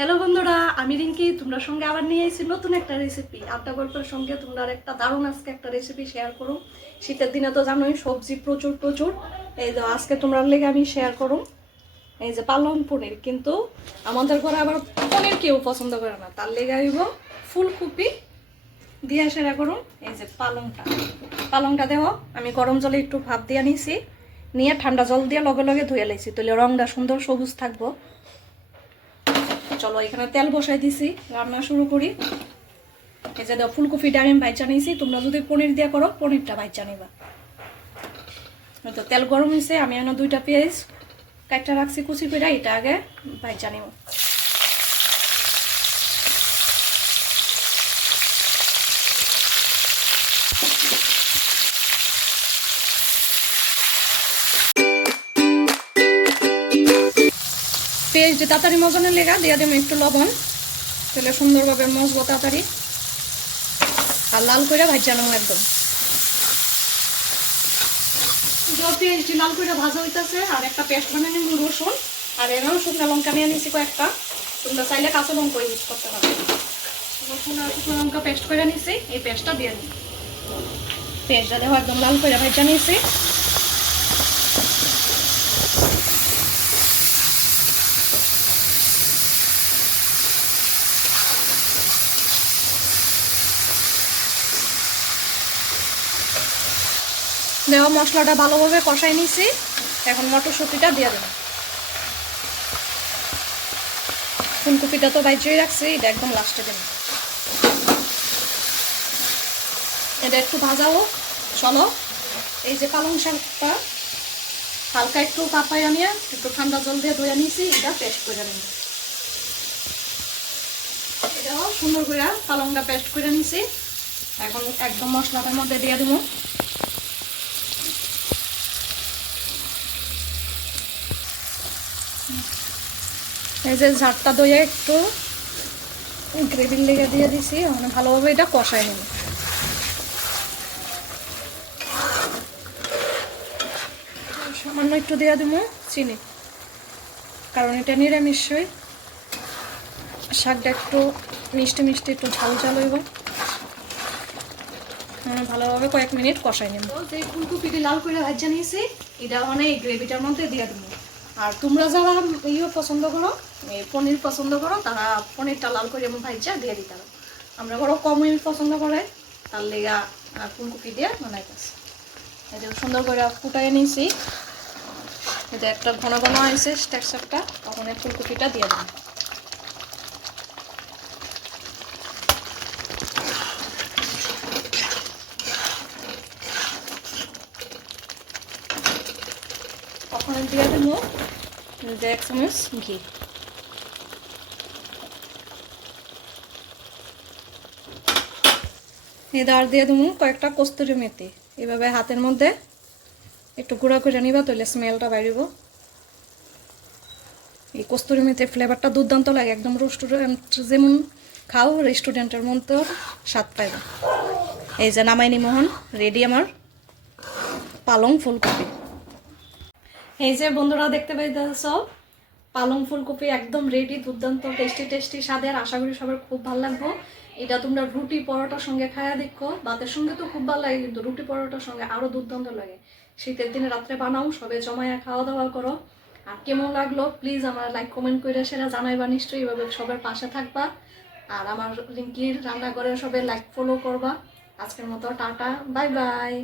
Hello বন্ধুরা, আমি রিঙ্কি। তোমরা সঙ্গে আবার নিয়ে এসেছি নতুন একটা রেসিপি আড্ডা গল্পের সঙ্গে তোমরা একটা দারুণ আজকে একটা রেসিপি শেয়ার করো। শীতের দিনে তো জানোই, সবজি প্রচুর প্রচুর। এই যে আজকে তোমরা লেগে আমি শেয়ার করুম এই যে পালং পনির, কিন্তু আমাদের ঘরে আবার পনির কেউ পছন্দ করে না। তার লেগে আইব ফুলকপি দিয়ে সেরা করুন এই যে পালংটা। পালংটা দেব আমি গরম জলে একটু ভাপ দিয়ে নিছি। নিয়ে ঠান্ডা জল দিয়ে লগে লগে ধুয়ে লাইছি তাহলে রংটা সুন্দর সবুজ থাকব। চলো, এখানে তেল বসাই দিছি, রান্না শুরু করি। এই যে দাও ফুলকপিটা আমি ভাইচা নিয়েছি, তোমরা যদি পনির দিয়ে করো, পনিরটা ভাইচা নিবা। তো তেল গরম হয়েছে, আমি এনে দুইটা পেঁয়াজ কাটটা রাখছি কুচি পেটা এটা আগে ভাইচা নিব। পেঁয়াজ দিয়ে তাড়াতাড়ি মজনের লেগা, দিয়ে দেবো একটু লবণ। তাহলে সুন্দরভাবে মজবো তাড়াতাড়ি। আর লাল করে ভাজা নেব একদম। পেঁয়াজটি লাল করে ভাজা হইতেছে, আর একটা পেস্ট বানিয়ে নিব রসুন। আর এরাও শুকনো লঙ্কা নিয়ে নিছি কয়েকটা। তোমরা চাইলে কাঁচা লঙ্কা ইউজ করতে পারো। রসুন আর শুকনো লঙ্কা পেস্ট করে নিছি, এই পেস্টটা দিয়ে দিই। পেস্টটা দেখো একদম লাল করে ভাজা নিয়েছি দেওয়া মশলাটা ভালোভাবে কষাই নিছি এখন মটরশুঁটিটা দিয়ে দেবো। ফুলকপিটা তো বাইচেই রাখছি, এটা একদম লাস্টে দেব। এটা একটু ভাজা হোক, চলো। এই যে পালং শাকটা, হালকা একটু কাপাই আনিয়ে, একটু ঠান্ডা জল দিয়ে ধুয়ে নিয়েছি, এটা পেস্ট করে নিই এটাও সুন্দর করে পালংটা পেস্ট করে নিছি এখন একদম মশলাটার মধ্যে দিয়ে দেবো। এই যে ঝাড়টা দইয়ে একটু গ্রেভির লেগে দিয়ে দিছি মানে ভালোভাবে এটা কষাই নেব। সামান্য একটু দিয়ে দিব চিনি কারণ এটা নিরামিষই শাকটা একটু মিষ্টি মিষ্টি একটু ঝাল ঝাল হইব। হ্যাঁ, ভালোভাবে কয়েক মিনিট কষাই নেব। যে ফুলকপিটি লাল করে ভাজা নিয়েছি এটা মানে গ্রেভিটার মধ্যে দিয়ে দেবো। আর তোমরা যারা ইয়ে পছন্দ করো পনির পছন্দ করো, তারা পনিরটা লাল করে এমন ভাইজা দিয়ে দিতে পারো। আমরা বড় কম পছন্দ করে, তার লেগা ফুলকপি দিয়ে বানাইতেছি এই যে সুন্দর করে ফুটাই নিয়েছি। এটা একটা ঘন ঘন হয়েছে টেক্সচারটা তখন এই ফুলকপিটা দিয়ে দেবো তখন দিয়ে দেবো এক চামচ ঘি। এই দাঁড় দিয়ে দেবো কয়েকটা কস্তুরি মেথি। এভাবে হাতের মধ্যে একটু গুঁড়া করে নিবা, তাহলে স্মেলটা বাইরিব এই কস্তুরি মেথির ফ্লেভারটা দুর্দান্ত লাগে, একদম রেস্টুরেন্ট যেমন খাও রেস্টুরেন্টের মধ্যে স্বাদ পাইবা। এই যে নামাইনি মোহন রেডি আমার পালং ফুলকপি। এই যে বন্ধুরা দেখতে পাইতেছ, পালং ফুলকপি একদম রেডি দুর্দান্ত টেস্টি টেস্টি স্বাদের, আশা করি সবার খুব ভালো লাগবে। এটা তোমরা রুটি পরোটার সঙ্গে খায়া দেখো, ভাতের সঙ্গে তো খুব ভালো লাগে, কিন্তু রুটি পরোটার সঙ্গে আরও দুর্দান্ত লাগে। শীতের দিনে রাত্রে বানাও, সবে জমায়া খাওয়া দাওয়া করো। আর কেমন লাগল প্লিজ আমার লাইক কমেন্ট করে সেটা জানাইবা, নিশ্চয়ই এভাবে সবার পাশে থাকবা। আর আমার লিঙ্কির রান্নাঘরে সবাই লাইক ফলো করবা। আজকের মতো টাটা বাই বাই